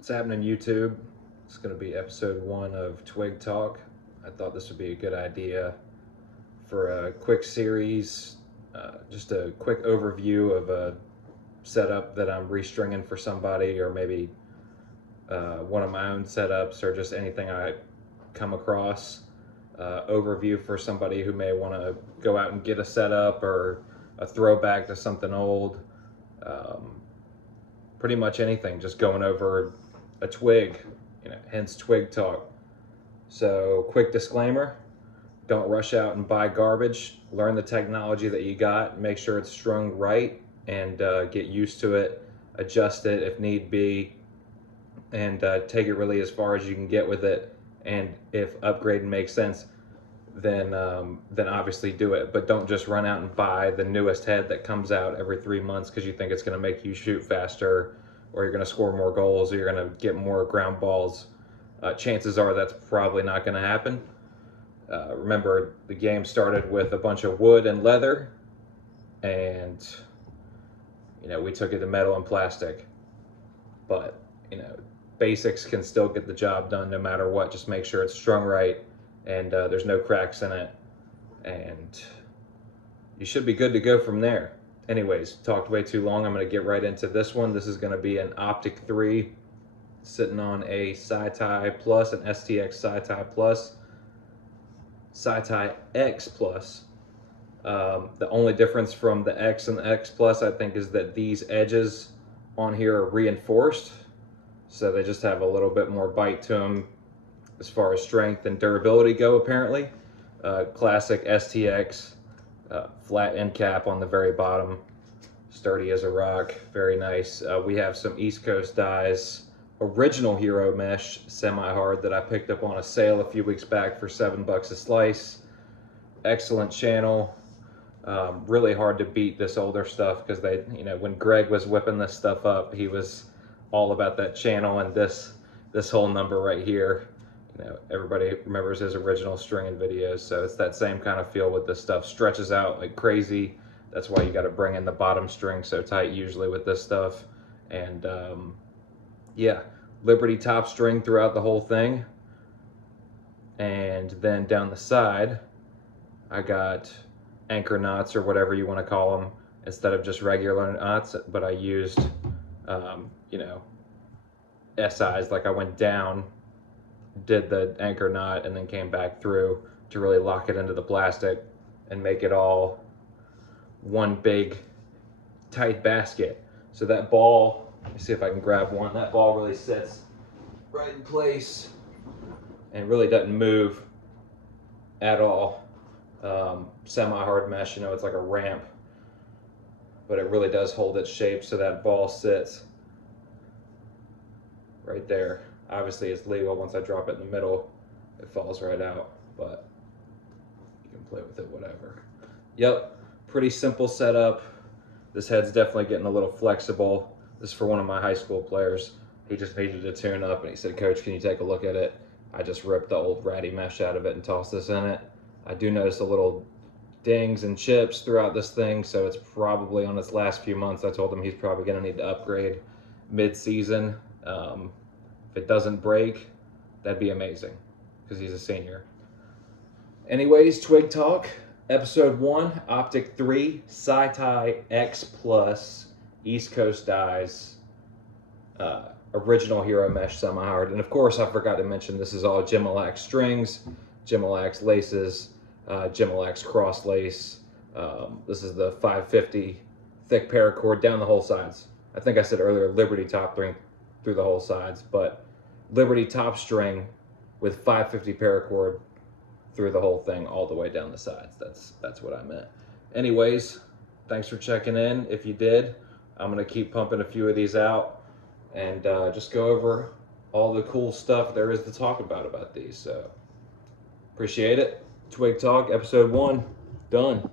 What's happening, YouTube? It's going to be episode 1 of Twig Talk. I thought this would be a good idea for a quick series, just a quick overview of a setup that I'm restringing for somebody, or maybe one of my own setups, or just anything I come across. Overview for somebody who may want to go out and get a setup or a throwback to something old. Pretty much anything, just going over a twig, hence Twig Talk. So, quick disclaimer, don't rush out and buy garbage. Learn the technology that you got, make sure it's strung right, and get used to it, adjust it if need be, and take it really as far as you can get with it. And if upgrading makes sense, then obviously do it. But don't just run out and buy the newest head that comes out every 3 months because you think it's going to make you shoot faster, or you're going to score more goals, or you're going to get more ground balls. Chances are that's probably not going to happen. Remember, the game started with a bunch of wood and leather, and we took it to metal and plastic. But basics can still get the job done no matter what. Just make sure it's strung right and there's no cracks in it, and you should be good to go from there. Anyways, talked way too long. I'm going to get right into this one. This is going to be an Optik 3 sitting on a Sci-TiX Plus, an STX Sci-TiX Plus, Sci-TiX Plus. The only difference from the X and the X Plus, I think, is that these edges on here are reinforced, so they just have a little bit more bite to them as far as strength and durability go, apparently. Classic STX, flat end cap on the very bottom, sturdy as a rock, very nice. We have some East Coast dyes, original Hero mesh, semi-hard, that I picked up on a sale a few weeks back for $7 a slice. Excellent channel. Really hard to beat this older stuff because they, when Greg was whipping this stuff up, he was all about that channel, and this whole number right here. Everybody remembers his original stringing videos, so it's that same kind of feel with this stuff. Stretches out like crazy. That's why you got to bring in the bottom string so tight usually with this stuff. And yeah, Liberty top string throughout the whole thing. And then down the side, I got anchor knots, or whatever you want to call them, instead of just regular knots, but I used SIs. Like, I went down, did the anchor knot, and then came back through to really lock it into the plastic and make it all one big tight basket. So that ball, let me see if I can grab one, that ball really sits right in place and really doesn't move at all. Semi-hard mesh, it's like a ramp, but it really does hold its shape, so that ball sits right there. Obviously it's legal. Once I drop it in the middle, it falls right out, but you can play with it whatever. Yep, pretty simple setup. This head's definitely getting a little flexible. This is for one of my high school players. He just needed to tune up, and he said, "Coach, can you take a look at it?" I just ripped the old ratty mesh out of it and tossed this in it. I do notice a little dings and chips throughout this thing, so it's probably on its last few months. I told him he's probably going to need to upgrade mid-season. If it doesn't break, that'd be amazing, because he's a senior. Anyways, Twig Talk, episode 1, Optik 3, Sci-TiX X Plus, East Coast dyes, original Hero mesh semi-hard. And of course, I forgot to mention, this is all Gemalax strings, Gemalax laces, Gemalax cross lace. This is the 550 thick paracord down the whole sides. I think I said earlier Liberty top through the whole sides, but Liberty top string with 550 paracord through the whole thing all the way down the sides. That's what I meant. Anyways, thanks for checking in. If you did, I'm gonna keep pumping a few of these out and just go over all the cool stuff there is to talk about these. So appreciate it. Twig Talk, episode 1, done.